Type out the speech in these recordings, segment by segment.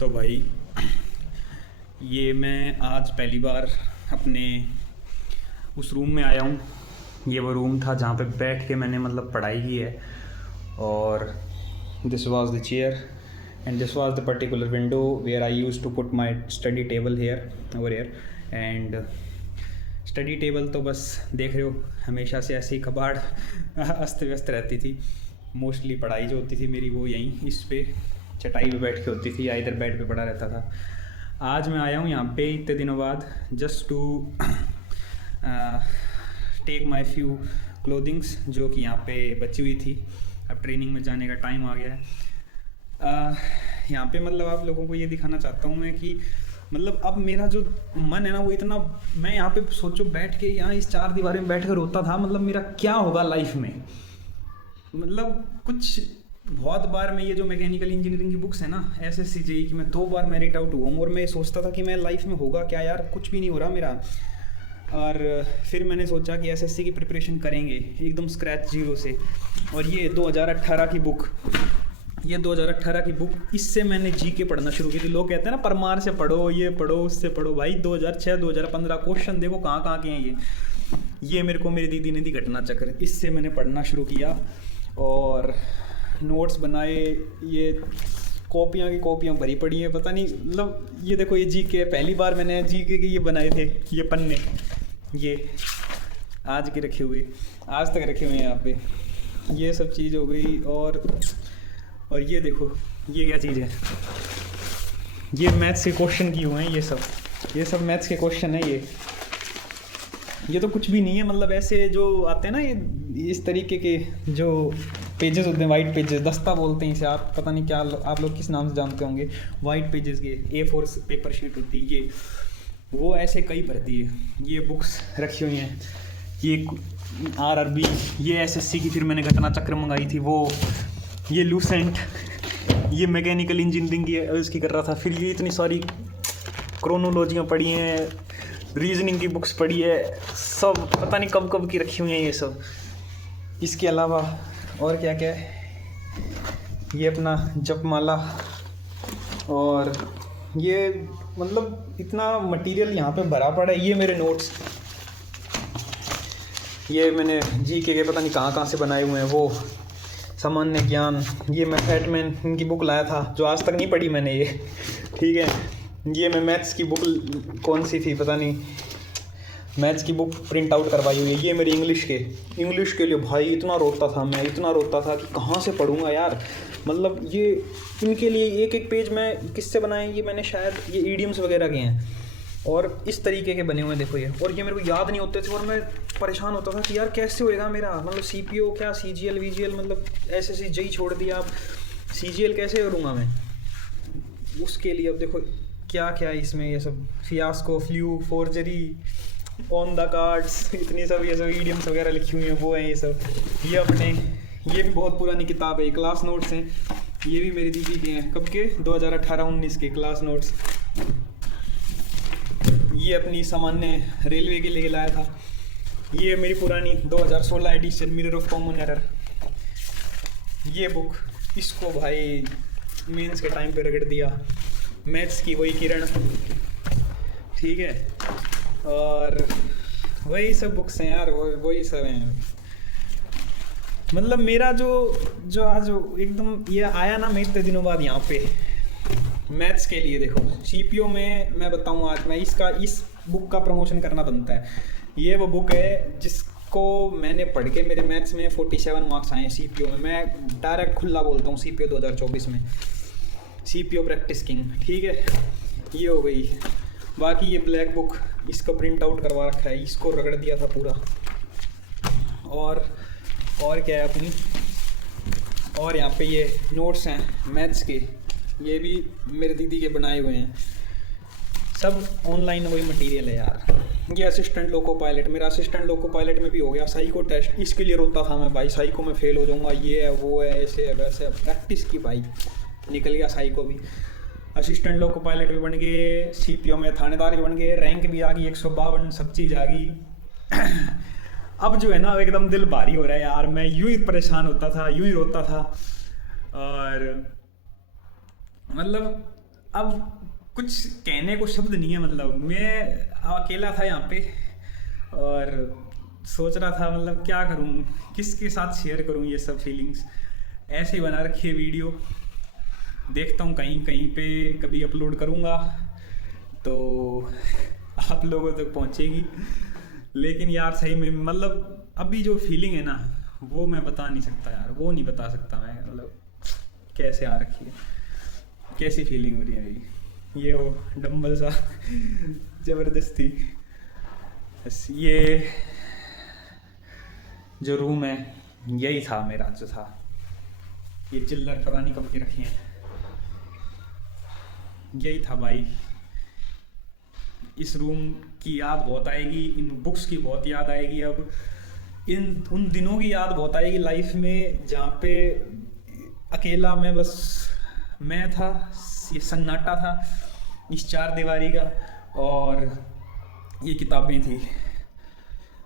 तो भाई ये मैं आज पहली बार अपने उस रूम में आया हूँ। ये वो रूम था जहाँ पे बैठ के मैंने मतलब पढ़ाई की है। और this was the chair and this was the particular window where I use to put my study table here over here. And study table तो बस देख रहे हो, हमेशा से ऐसे ही कबाड़ अस्त व्यस्त रहती थी। मोस्टली पढ़ाई जो होती थी मेरी वो यहीं इस पे चटाई पे बैठ के होती थी या इधर बेड पे पड़ा रहता था। आज मैं आया हूँ यहाँ पे इतने दिनों बाद just to take my few clothings जो कि यहाँ पे बची हुई थी। अब ट्रेनिंग में जाने का टाइम आ गया है। यहाँ पे मतलब आप लोगों को ये दिखाना चाहता हूँ मैं कि मतलब अब मेरा जो मन है ना वो इतना, मैं यहाँ पे सोचो बैठ के यहाँ इस चार दीवारी में बैठ कर रोता था मतलब मेरा क्या होगा लाइफ में। मतलब कुछ बहुत बार मैं ये जो मैकेनिकल इंजीनियरिंग की बुक्स है ना एसएससी जेई की, मैं 2 बार मेरिट आउट हुआ हूँ और मैं सोचता था कि मैं लाइफ में होगा क्या यार, कुछ भी नहीं हो रहा मेरा। और फिर मैंने सोचा कि एसएससी की प्रिपरेशन करेंगे एकदम स्क्रैच जीरो से। और ये 2018 की बुक, ये 2018 की बुक, इससे मैंने जीके पढ़ना शुरू की थी। लोग कहते हैं ना परमार से पढ़ो, ये पढ़ो, उससे पढ़ो। भाई 2006 2015 क्वेश्चन देखो कहाँ कहाँ के हैं ये मेरे को मेरी दीदी ने दी घटना चक्र, इससे मैंने पढ़ना शुरू किया और नोट्स बनाए। ये कॉपियाँ की कॉपियाँ भरी पड़ी हैं, पता नहीं मतलब ये देखो ये जीके, पहली बार मैंने जीके के ये बनाए थे ये पन्ने, ये आज के रखे हुए, आज तक रखे हुए हैं यहाँ पे। ये सब चीज़ हो गई। और ये देखो ये क्या चीज़ है, ये मैथ्स के क्वेश्चन किए हुए हैं ये सब मैथ्स के क्वेश्चन है। ये तो कुछ भी नहीं है, मतलब ऐसे जो आते हैं ना ये इस तरीके के जो पेजेस होते हैं, वाइट पेजेस, दस्ता बोलते हैं इसे, आप पता नहीं क्या आप लोग किस नाम से जानते होंगे। वाइट पेजेस के A4 पेपर शीट होती है ये, वो ऐसे कई भरती है। ये बुक्स रखी हुई हैं, ये RRB, ये SSC की फिर मैंने घटना चक्र मंगाई थी वो, ये लूसेंट, ये मैकेनिकल इंजीनियरिंग की उसकी कर रहा था। फिर ये इतनी सारी क्रोनोलॉजियाँ पढ़ी हैं, रीजनिंग की बुक्स पढ़ी है, सब पता नहीं कब कब की रखी हुई हैं ये सब। इसके अलावा और क्या क्या है, ये अपना जपमाला, और ये मतलब इतना मटेरियल यहाँ पे भरा पड़ा है। ये मेरे नोट्स, ये मैंने जीके के पता नहीं कहाँ कहाँ से बनाए हुए हैं, वो सामान्य ज्ञान, ये मैं फैटमैन इनकी बुक लाया था जो आज तक नहीं पढ़ी मैंने ये, ठीक है। ये मैं मैथ्स की बुक कौन सी थी पता नहीं, मैथ्स की बुक प्रिंट आउट करवाई हुई है। ये मेरी इंग्लिश के लिए भाई इतना रोता था मैं, इतना रोता था कि कहाँ से पढ़ूंगा यार। मतलब ये इनके लिए एक एक पेज मैं किससे बनाए, ये मैंने शायद ये ईडियम्स वगैरह के हैं और इस तरीके के बने हुए हैं देखो ये। और ये मेरे को याद नहीं होते थे और मैं परेशान होता था कि यार कैसे होएगा मेरा, मतलब CPO क्या CGL VGL, मतलब ऐसे जेई छोड़ दिया, अब CGL कैसे करूँगा मैं उसके लिए। अब देखो क्या क्या है इसमें, ये सब fiasco, flu, forgery, on the cards, इतनी सब ये सब ईडियम्स वगैरह लिखी हुई हैं वो हैं ये सब। ये अपने, ये भी बहुत पुरानी किताब है, क्लास नोट्स हैं, ये भी मेरी दीदी के हैं, कब के 2018-19 के क्लास नोट्स। ये अपनी सामान्य रेलवे के लिए लाया था। ये मेरी पुरानी 2016 edition mirror of common error, ये बुक, इसको भाई मेंस के टाइम पे रगड़ दिया। मैथ्स की वही किरण, ठीक है, और वही सब बुक्स हैं यार, वही सब हैं। मतलब मेरा जो आज एकदम ये आया ना मैं इतने दिनों बाद यहाँ पे मैथ्स के लिए, देखो CPO में मैं बताऊँ आज मैं इस बुक का प्रमोशन करना बनता है। ये वो बुक है जिसको मैंने पढ़ के मेरे मैथ्स में 47 मार्क्स आए हैं CPO में। मैं डायरेक्ट खुला बोलता हूँ CPO 2024 में, CPO प्रैक्टिस किंग, ठीक है। ये हो गई। बाकी ये ब्लैक बुक, इसका प्रिंट आउट करवा रखा है, इसको रगड़ दिया था पूरा। और क्या है अपनी, और यहाँ पे ये नोट्स हैं मैथ्स के, ये भी मेरे दीदी के बनाए हुए हैं, सब ऑनलाइन वही मटेरियल है यार। ये असिस्टेंट लोको पायलट, मेरा असिस्टेंट लोको पायलट में भी हो गया साइको टेस्ट, इसके लिए रोता था मैं भाई, साइको में फेल हो जाऊँगा, ये है वो है, ऐसे है वैसे है। प्रैक्टिस की भाई, निकल गया साइको भी, असिस्टेंट लोको पायलट भी बन गए, CPO में थानेदार भी बन गए, रैंक भी आ गई 152, सब चीज़ आ गई। अब जो है ना एकदम दिल भारी हो रहा है यार, मैं यूं ही परेशान होता था, यूं ही रोता था। और मतलब अब कुछ कहने को शब्द नहीं है, मतलब मैं अकेला था यहाँ पे और सोच रहा था मतलब क्या करूँ, किसके साथ शेयर करूँ ये सब फीलिंग्स। ऐसे ही बना रखी है वीडियो, देखता हूँ कहीं कहीं पे कभी अपलोड करूँगा तो आप लोगों तक पहुँचेगी। लेकिन यार सही में मतलब अभी जो फीलिंग है ना वो मैं बता नहीं सकता यार, वो नहीं बता सकता मैं, मतलब कैसे आ रखी है, कैसी फीलिंग हो रही है मेरी। ये वो डंबल सा ज़बरदस्ती। बस ये जो रूम है यही था मेरा जो था, ये चिल्लर पता नहीं कब के रखे हैं, यही था भाई। इस रूम की याद बहुत आएगी, इन बुक्स की बहुत याद आएगी, अब इन उन दिनों की याद बहुत आएगी लाइफ में जहाँ पे अकेला मैं था, ये सन्नाटा था इस चार दीवारी का, और ये किताबें थी।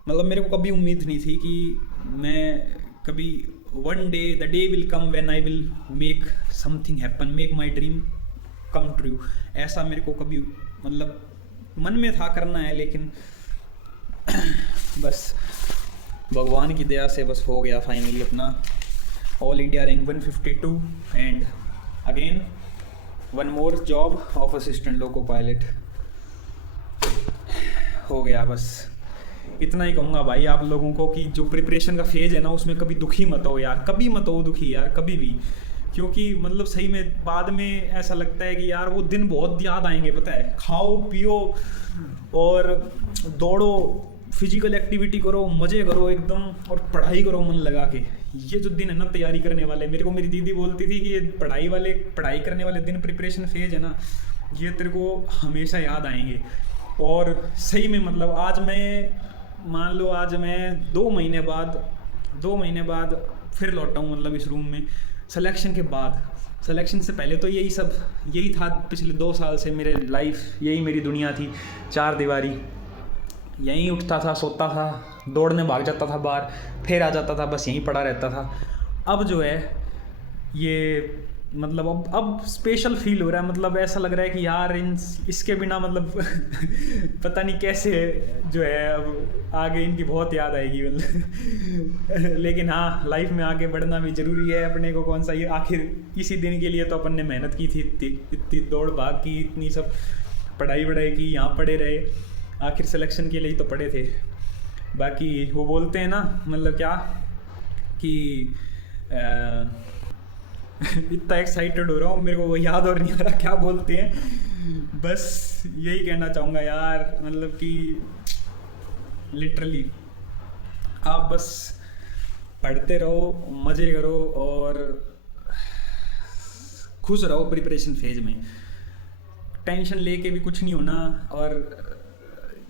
मतलब मेरे को कभी उम्मीद नहीं थी कि मैं कभी one day the day will come when I will make something happen, make my dream come true. ऐसा मेरे को कभी मतलब मन में था करना है, लेकिन बस भगवान की दया से बस हो गया फाइनली अपना all India rank 152 and again one more job of assistant loco pilot हो गया। बस इतना ही कहूँगा भाई आप लोगों को कि जो प्रिपरेशन का फेज़ है ना उसमें कभी दुखी मत हो यार, कभी मत हो दुखी यार, कभी भी। क्योंकि मतलब सही में बाद में ऐसा लगता है कि यार वो दिन बहुत याद आएंगे, पता है। खाओ पियो और दौड़ो, फिजिकल एक्टिविटी करो, मज़े करो एकदम, और पढ़ाई करो मन लगा के। ये जो दिन है ना तैयारी करने वाले, मेरे को मेरी दीदी बोलती थी कि ये पढ़ाई करने वाले दिन, प्रिपरेशन फेज है ना, ये तेरे को हमेशा याद आएंगे। और सही में मतलब आज मैं मान लो आज मैं 2 महीने बाद फिर लौटा हूँ मतलब इस रूम में सिलेक्शन के बाद। सिलेक्शन से पहले तो यही था पिछले 2 साल से मेरे लाइफ, यही मेरी दुनिया थी, चार दीवारी। यहीं उठता था, सोता था, दौड़ने भाग जाता था बाहर, फिर आ जाता था, बस यहीं पड़ा रहता था। अब जो है ये मतलब अब स्पेशल फील हो रहा है, मतलब ऐसा लग रहा है कि यार इसके बिना मतलब पता नहीं कैसे जो है अब आगे इनकी बहुत याद आएगी मतलब लेकिन हाँ, लाइफ में आगे बढ़ना भी ज़रूरी है। अपने को कौन सा ये आखिर इसी दिन के लिए तो अपन ने मेहनत की थी, इतनी दौड़ भाग की, इतनी सब पढ़ाई की, यहाँ पढ़े रहे, आखिर सिलेक्शन के लिए तो पढ़े थे। बाकी वो बोलते हैं ना मतलब क्या कि इतना एक्साइटेड हो रहा हूँ, मेरे को वो याद और नहीं आ रहा क्या बोलते हैं। बस यही कहना चाहूँगा यार, मतलब कि लिटरली आप बस पढ़ते रहो, मज़े करो और खुश रहो प्रिपरेशन फेज में। टेंशन लेके भी कुछ नहीं होना, और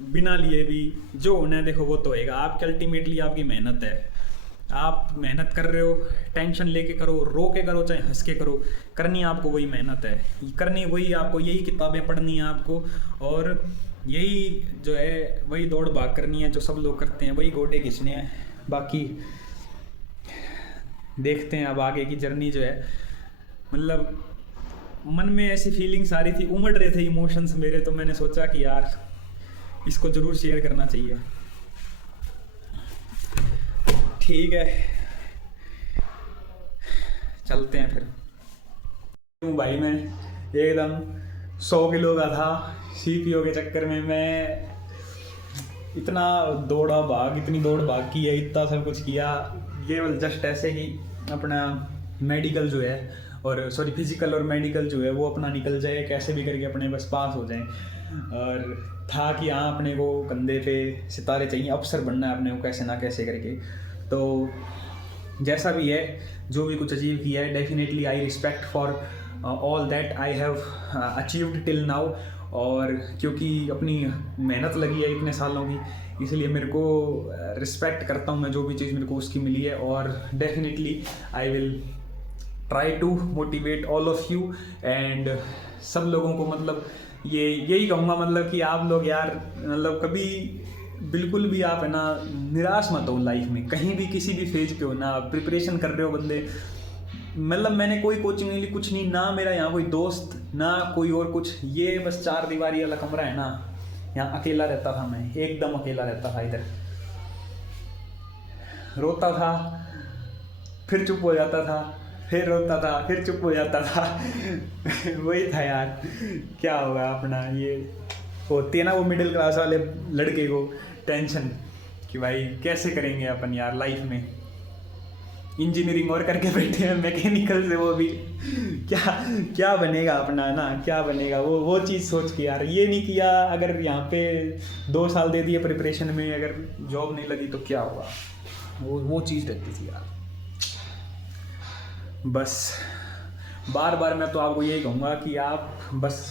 बिना लिए भी जो होना है देखो वो तो होएगा। आपकी अल्टीमेटली आपकी मेहनत है, आप मेहनत कर रहे हो, टेंशन लेके करो, रो के करो, चाहे हंस के करो, करनी आपको वही मेहनत है, करनी वही आपको, यही किताबें पढ़नी है आपको, और यही जो है वही दौड़ भाग करनी है जो सब लोग करते हैं, वही गोटे खींचने हैं। बाकी देखते हैं अब आगे की जर्नी जो है। मतलब मन में ऐसी फीलिंग्स आ रही थी, उमड़ रहे थे इमोशंस मेरे, तो मैंने सोचा कि यार इसको ज़रूर शेयर करना चाहिए। ठीक है, चलते हैं फिर। भाई मैं एकदम 100 किलो का था, सीपीओ के चक्कर में मैं इतना इतनी दौड़ भाग की है, इतना सब कुछ किया, केवल जस्ट ऐसे ही अपना मेडिकल जो है और फिजिकल और मेडिकल जो है वो अपना निकल जाए, कैसे भी करके अपने बस पास हो जाए। और था कि हाँ अपने को कंधे पे सितारे चाहिए, अफसर बनना है अपने को कैसे ना कैसे करके। तो जैसा भी है, जो भी कुछ अचीव किया है, definitely I respect for all that I have achieved till now. और क्योंकि अपनी मेहनत लगी है इतने सालों की, इसलिए मेरे को रिस्पेक्ट करता हूँ मैं जो भी चीज़ मेरे को उसकी मिली है। और definitely I will try to motivate all of you and सब लोगों को। मतलब यही कहूँगा मतलब कि आप लोग यार मतलब कभी बिल्कुल भी आप है ना निराश मत हो लाइफ में, कहीं भी किसी भी फेज पे हो ना, प्रिपरेशन कर रहे हो बंदे, मतलब मैंने कोई कोचिंग नहीं ली, कुछ नहीं, ना मेरा यहाँ कोई दोस्त ना कोई और कुछ, ये बस 4 दीवारी वाला कमरा है ना, यहाँ अकेला रहता था मैं, एकदम अकेला रहता था इधर। रोता था, फिर चुप हो जाता था, फिर रोता था, फिर चुप हो जाता था। वही था यार, क्या होगा अपना, ये होती है ना वो मिडिल क्लास वाले लड़के को टेंशन कि भाई कैसे करेंगे अपन यार लाइफ में, इंजीनियरिंग और करके बैठे हैं मैकेनिकल से, वो भी क्या क्या बनेगा अपना ना, क्या बनेगा, वो चीज़ सोच के यार, ये नहीं किया अगर यहाँ पे 2 साल दे दिए प्रिपरेशन में, अगर जॉब नहीं लगी तो क्या होगा, वो चीज़ रहती थी यार। बस बार बार मैं तो आपको यही कहूँगा कि आप बस,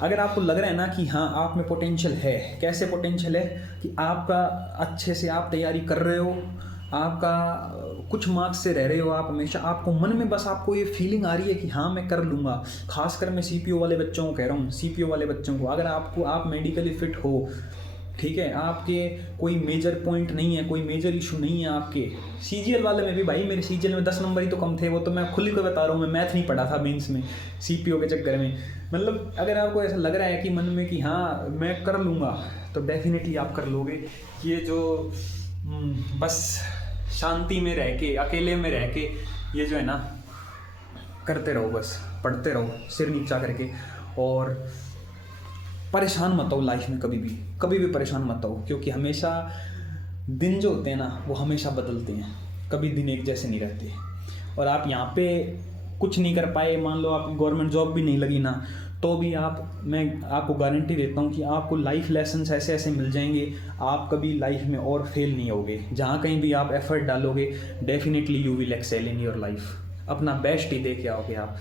अगर आपको लग रहा है ना कि हाँ आप में पोटेंशियल है, कैसे पोटेंशियल है कि आपका अच्छे से आप तैयारी कर रहे हो, आपका कुछ मार्क्स से रह रहे हो, आप हमेशा आपको मन में बस आपको ये फीलिंग आ रही है कि हाँ मैं कर लूँगा। खासकर मैं सीपीओ वाले बच्चों को कह रहा हूँ, सीपीओ वाले बच्चों को, अगर आप मेडिकली फिट हो, ठीक है, आपके कोई मेजर पॉइंट नहीं है, कोई मेजर इशू नहीं है आपके। सीजीएल वाले में भी भाई, मेरे सीजीएल में 10 नंबर ही तो कम थे, वो तो मैं खुद को बता रहा हूँ, मैं मैथ नहीं पढ़ा था मेंस में सीपीओ के चक्कर में। मतलब अगर आपको ऐसा लग रहा है कि मन में कि हाँ मैं कर लूँगा, तो डेफिनेटली आप कर लोगे। ये जो बस शांति में रह के, अकेले में रह के, ये जो है ना करते रहो, बस पढ़ते रहो सिर नीचा करके, और परेशान मत हो लाइफ में, कभी भी परेशान मत हो, क्योंकि हमेशा दिन जो होते हैं ना वो हमेशा बदलते हैं, कभी दिन एक जैसे नहीं रहते। और आप यहाँ पे कुछ नहीं कर पाए, मान लो आप गवर्नमेंट जॉब भी नहीं लगी ना, तो भी मैं आपको गारंटी देता हूँ कि आपको लाइफ लेसन्स ऐसे ऐसे मिल जाएंगे, आप कभी लाइफ में और फेल नहीं होगे। जहाँ कहीं भी आप एफर्ट डालोगे, definitely you will excel in your life, अपना बेस्ट ही दे के आओगे आप।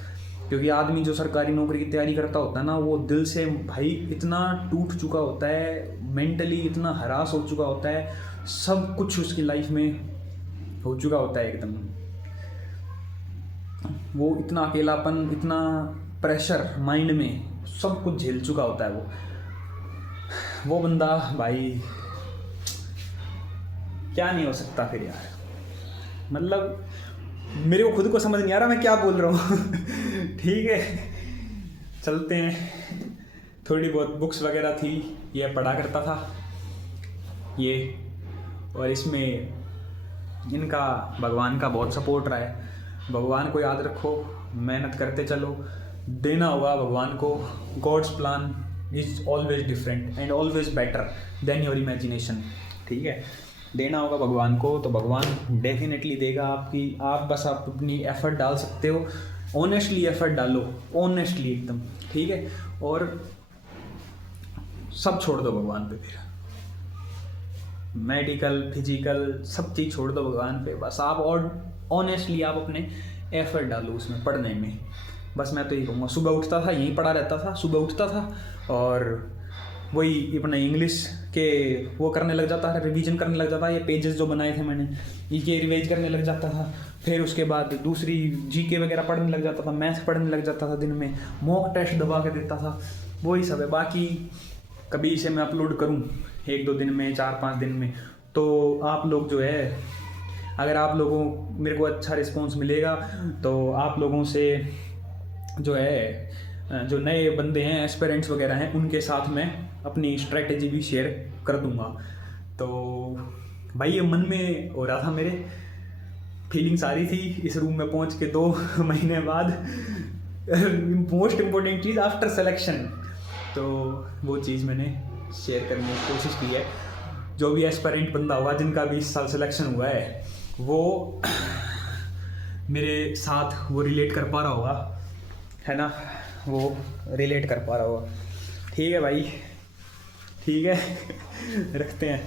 क्योंकि आदमी जो सरकारी नौकरी की तैयारी करता होता है ना, वो दिल से भाई इतना टूट चुका होता है, मेंटली इतना हरास हो चुका होता है, सब कुछ उसकी लाइफ में हो चुका होता है एकदम, वो इतना अकेलापन, इतना प्रेशर माइंड में, सब कुछ झेल चुका होता है वो बंदा भाई, क्या नहीं हो सकता फिर यार। मतलब मेरे को खुद को समझ नहीं आ रहा मैं क्या बोल रहा हूँ। ठीक है, चलते हैं। थोड़ी बहुत बुक्स वगैरह थी, ये पढ़ा करता था ये, और इसमें इनका भगवान का बहुत सपोर्ट रहा है। भगवान को याद रखो, मेहनत करते चलो, देना होगा भगवान को। God's plan is always different and always better than your imagination. ठीक है, देना होगा भगवान को, तो भगवान डेफिनेटली देगा आपकी। आप बस आप अपनी एफर्ट डाल सकते हो, ऑनेस्टली एफर्ट डालो, ऑनेस्टली एकदम, ठीक है, और सब छोड़ दो भगवान पे, फिर मेडिकल फिजिकल सब चीज़ छोड़ दो भगवान पे, बस आप और ऑनेस्टली आप अपने एफर्ट डालो उसमें, पढ़ने में। बस मैं तो यही कहूँगा। सुबह उठता था, यहीं पढ़ा रहता था, सुबह उठता था और वही अपना इंग्लिश के वो करने लग जाता था, रिवीजन करने लग जाता था, ये पेजेस जो बनाए थे मैंने ये रिवाइज करने लग जाता था। फिर उसके बाद दूसरी जीके वगैरह पढ़ने लग जाता था, मैथ पढ़ने लग जाता था, दिन में मॉक टेस्ट दबा के देता था, वही सब है। बाकी कभी इसे मैं अपलोड करूँ 1-2 दिन में, 4-5 दिन में, तो आप लोग जो है, अगर आप लोगों मेरे को अच्छा रिस्पॉन्स मिलेगा तो आप लोगों से जो है, जो नए बंदे हैं, एस्पिरेंट्स वगैरह हैं, उनके साथ मैं अपनी स्ट्रेटेजी भी शेयर कर दूंगा। तो भाई ये मन में हो रहा था, मेरे फीलिंग्स आ रही थी इस रूम में पहुंच के 2 महीने बाद। मोस्ट इम्पोर्टेंट चीज़ आफ्टर सिलेक्शन, तो वो चीज़ मैंने शेयर करने की कोशिश की है। जो भी एस्पिरेंट बंदा होगा जिनका भी इस साल सिलेक्शन हुआ है, वो मेरे साथ वो रिलेट कर पा रहा होगा, है ना, वो रिलेट कर पा रहा होगा। ठीक है भाई, ठीक है, रखते हैं।